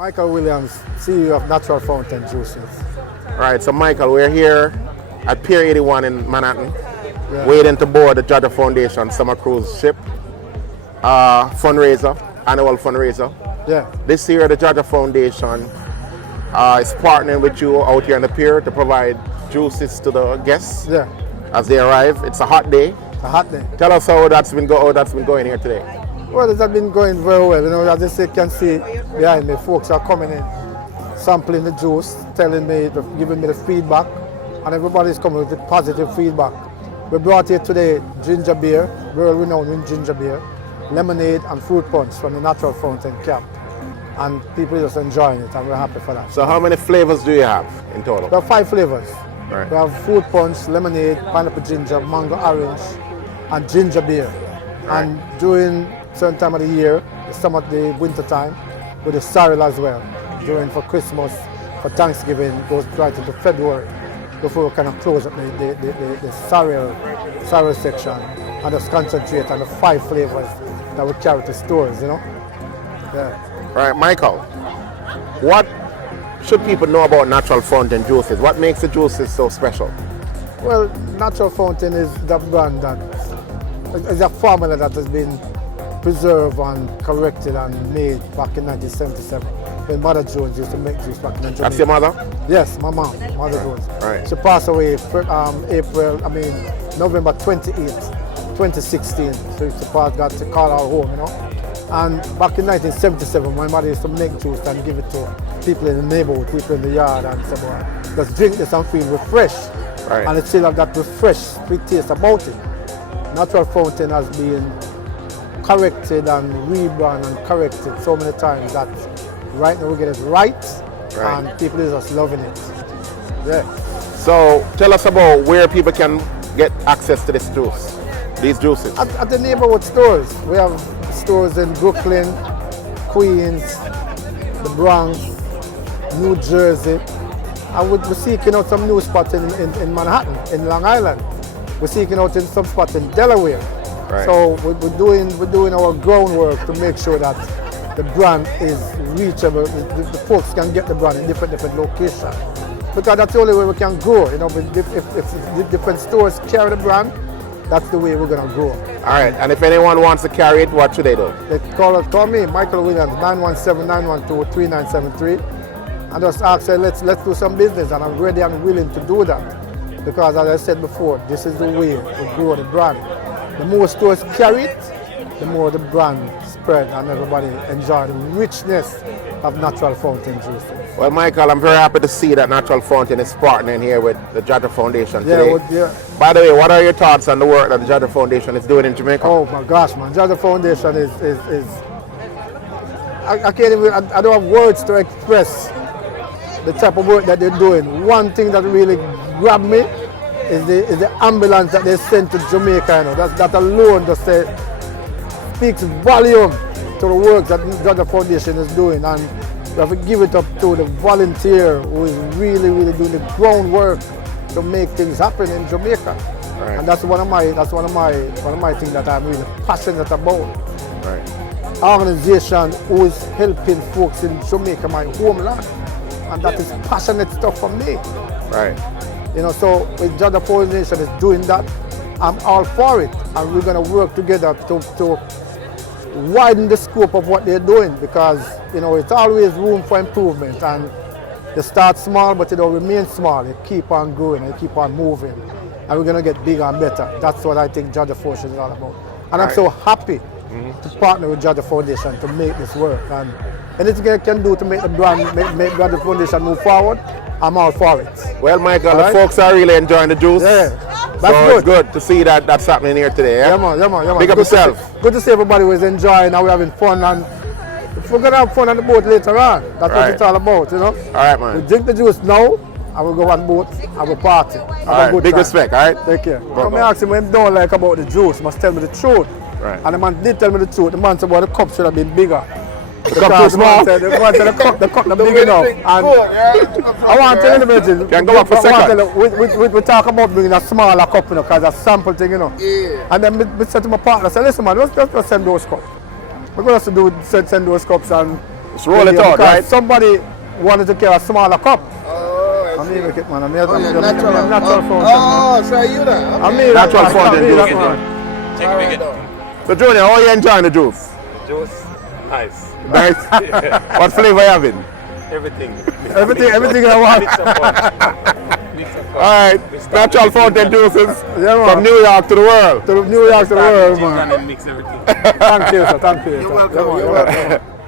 Michael Williams, CEO of Natural Fountain Juices. Right, so Michael, we're here at Pier 81 in Manhattan, waiting to board the JAHJAH Foundation summer cruise ship fundraiser, annual fundraiser. Yeah. This year, the JAHJAH Foundation is partnering with you out here on the pier to provide juices to the guests as they arrive. It's a hot day. A hot day. Tell us how that's been going here today. Well, it has been going very well. You know, as you can see behind me, folks are coming in, sampling the juice, telling me, giving me the feedback, and everybody's coming with positive feedback. We brought here today ginger beer, world renowned in ginger beer, lemonade and fruit punch from the Natural Fountain camp. And people are just enjoying it, and we're happy for that. So how many flavors do you have in total? We have 5 flavors. Right. We have fruit punch, lemonade, pineapple ginger, mango orange, and ginger beer. Right. And during certain time of the year, some of the winter time, with the sorrel as well. During for Christmas, for Thanksgiving, goes right into February before we kind of close up the sorrel section and just concentrate on the 5 flavors that we carry to stores, you know. Yeah. All right, Michael, what should people know about Natural Fountain juices? What makes the juices so special? Well, Natural Fountain is the brand that is a formula that has been preserved and corrected and made back in 1977 when Mother Jones used to make juice back in Jamaica. That's your mother? Yes, my mom, Mother Jones. Right. She passed away November 28, 2016. So she got to call her home, you know. And back in 1977, my mother used to make juice and give it to people in the neighborhood, people in the yard, and say, boy, just drink this and feel refreshed. Right. And it still have that refreshed, sweet taste about it. Natural Fountain has been corrected and rebranded and corrected so many times that right now we get it right. And people are just loving it. Yeah. So tell us about where people can get access to this juice, these juices. At the neighborhood stores. We have stores in Brooklyn, Queens, the Bronx, New Jersey. And we're seeking out some new spots in Manhattan, in Long Island. We're seeking out in some spots in Delaware. Right. So we're doing our groundwork to make sure that the brand is reachable. The folks can get the brand in different locations. Because that's the only way we can grow. You know, if different stores carry the brand, that's the way we're going to grow. All right, and if anyone wants to carry it, what should they do? They call me, Michael Williams, 917-912-3973. And just ask, say, let's do some business, and I'm ready and willing to do that. Because as I said before, this is the way to grow the brand. The more stores carry it, the more the brand spread and everybody enjoy the richness of Natural Fountain juices. Well, Michael, I'm very happy to see that Natural Fountain is partnering here with the JAHJAH Foundation today. By the way, what are your thoughts on the work that the JAHJAH Foundation is doing in Jamaica? Oh my gosh, man. JAHJAH Foundation is I can't even, I don't have words to express the type of work that they're doing. One thing that really grabbed me is the ambulance that they sent to Jamaica. You know, that alone just speaks volume to the work that JAHJAH Foundation is doing, and we have to give it up to the volunteer who is really doing the groundwork to make things happen in Jamaica. Right. And that's one of my things that I'm really passionate about. Right. Organization who is helping folks in Jamaica, my homeland, and that is passionate stuff for me. Right. You know, so with JAHJAH Foundation is doing that, I'm all for it, and we're going to work together to widen the scope of what they're doing, because you know it's always room for improvement, and you start small, but you don't remain small. You keep on growing, and you keep on moving, and we're going to get bigger and better. That's what I think JAHJAH Foundation is all about, and I'm so happy to partner with JAHJAH Foundation to make this work, and anything I can do to make the brand, make JAHJAH Foundation move forward, I'm all for it. Well, Michael, the folks are really enjoying the juice. Yeah, that's so good. It's good to see that that's happening here today. Yeah, Yeah, man. Big up yourself. Good to see everybody was enjoying, and we're having fun, and we're going to have fun on the boat later on. That's what it's all about, you know. All right, man. We drink the juice now, and we'll go on boat, and we'll party. Have All right, big time. respect, all right? Take care. So I asked him what he don't like about the juice, he must tell me the truth. Right. And the man did tell me the truth. The man said, well, the cup should have been bigger. The cup too small? The man said the cup not big enough. And I want to tell you the message. Can go back for a second. We talk about bringing a smaller cup, you know, because a sample thing, you know. Yeah. And then we said to my partner, I said, listen man, let's send those cups. We're going to send those cups, and Just roll it out, because right? somebody wanted to carry a smaller cup. Oh, I mean, make it, man. I mean, natural. natural fountain. Oh, so you know. I mean, Natural fountain juice. Check me get. So Junior, how are you enjoying the juice? Juice, nice. Nice. What flavor you having? Everything. Everything I want. Mix of fun. Mix of fun. Alright, natural fountain juices Yeah, man. from New York to the world. To New York to the world, man. And then mix everything. Thank you, sir. Thank you. You're sir. welcome. Yeah, man. You're welcome.